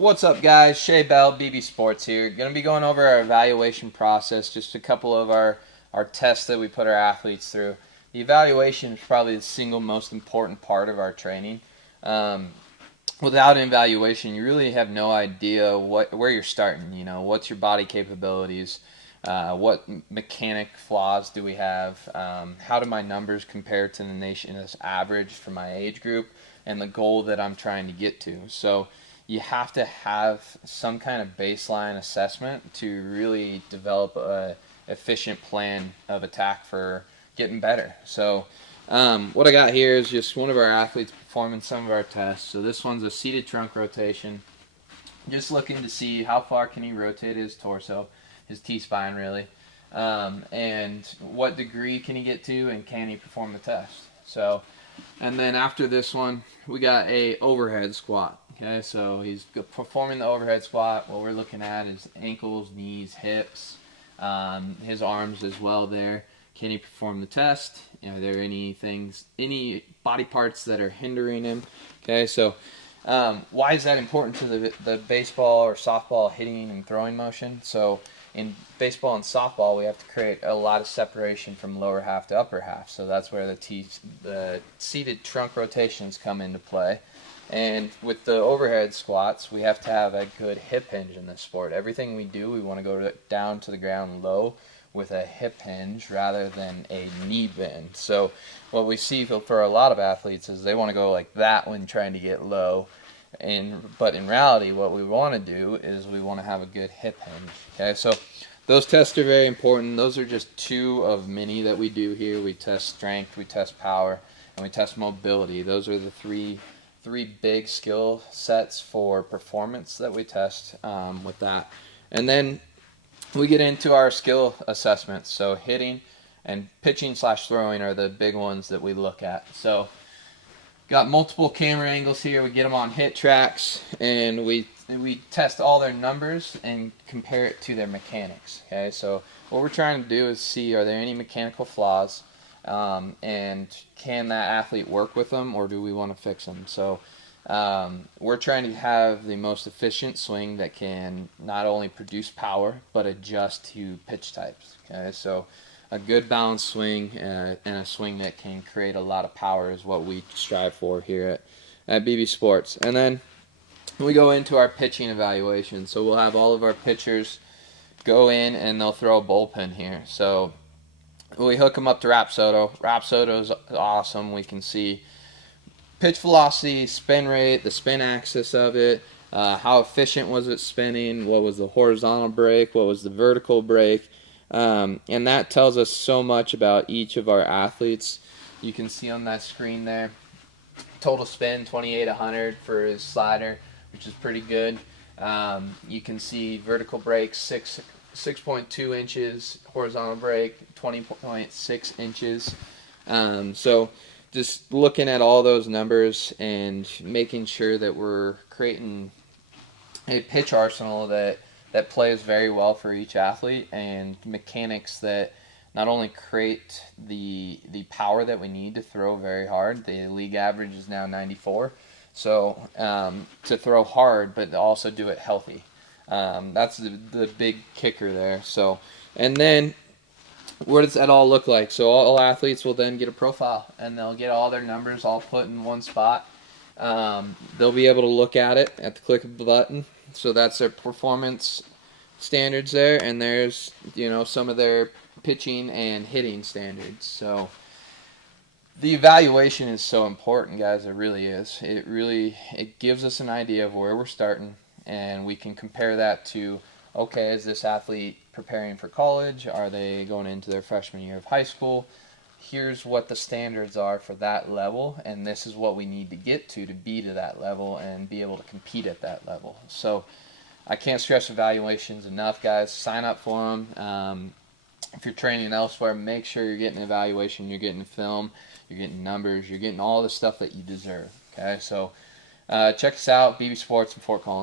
What's up, guys? Shea Bell, BB Sports here. Going to be going over our evaluation process, just a couple of our tests that we put our athletes through. The evaluation is probably the single most important part of our training. Without an evaluation, you really have no idea where you're starting. You know, what's your body capabilities, what mechanic flaws do we have, how do my numbers compare to the nation's average for my age group, and the goal that I'm trying to get to. So you have to have some kind of baseline assessment to really develop a efficient plan of attack for getting better. So what I got here is just one of our athletes performing some of our tests. So this one's a seated trunk rotation. Just looking to see how far can he rotate his torso, his T-spine really, and what degree can he get to, and can he perform the test. So, and then after this one, we got a overhead squat. Okay, so he's performing the overhead squat. What we're looking at is ankles, knees, hips, his arms as well there. Can he perform the test? Are there any body parts that are hindering him? Okay, so why is that important to the baseball or softball hitting and throwing motion? So in baseball and softball, we have to create a lot of separation from lower half to upper half. So that's where the seated trunk rotations come into play. And with the overhead squats, we have to have a good hip hinge in this sport. Everything we do, we want to go down to the ground low with a hip hinge rather than a knee bend. So what we see for a lot of athletes is they want to go like that when trying to get low. But in reality, what we want to do is we want to have a good hip hinge. Okay, so those tests are very important. Those are just two of many that we do here. We test strength, we test power, and we test mobility. Those are the three big skill sets for performance that we test with that. And then we get into our skill assessments. So hitting and pitching/throwing are the big ones that we look at. So got multiple camera angles here. We get them on HitTrax, and we test all their numbers and compare it to their mechanics. Okay, so what we're trying to do is see, are there any mechanical flaws, and can that athlete work with them, or do we want to fix them? So we're trying to have the most efficient swing that can not only produce power but adjust to pitch types. Okay, so a good balanced swing and a swing that can create a lot of power is what we strive for here at BB Sports. And then we go into our pitching evaluation. So we'll have all of our pitchers go in and they'll throw a bullpen here. So we hook them up to Rapsodo. Rapsodo is awesome. We can see pitch velocity, spin rate, the spin axis of it, how efficient was it spinning, what was the horizontal break, what was the vertical break, and that tells us so much about each of our athletes. You can see on that screen there, total spin 2800 for his slider, which is pretty good. You can see vertical break 6.2 inches, horizontal break 20.6 inches. So just looking at all those numbers and making sure that we're creating a pitch arsenal that plays very well for each athlete, and mechanics that not only create the power that we need to throw very hard. The league average is now 94. So to throw hard, but also do it healthy. That's the big kicker there. So, and then what does that all look like? So all athletes will then get a profile, and they'll get all their numbers all put in one spot. They'll be able to look at it at the click of the button. So that's their performance standards there, and there's some of their pitching and hitting standards. So the evaluation is so important, guys. It really is. It gives us an idea of where we're starting, and we can compare that to, okay, is this athlete preparing for college? Are they going into their freshman year of high school? Here's what the standards are for that level, and this is what we need to get to be to that level and be able to compete at that level. So I can't stress evaluations enough, guys. Sign up for them. If you're training elsewhere, make sure you're getting evaluation, you're getting film, you're getting numbers, you're getting all the stuff that you deserve. Okay, so check us out, BB Sports in Fort Collins.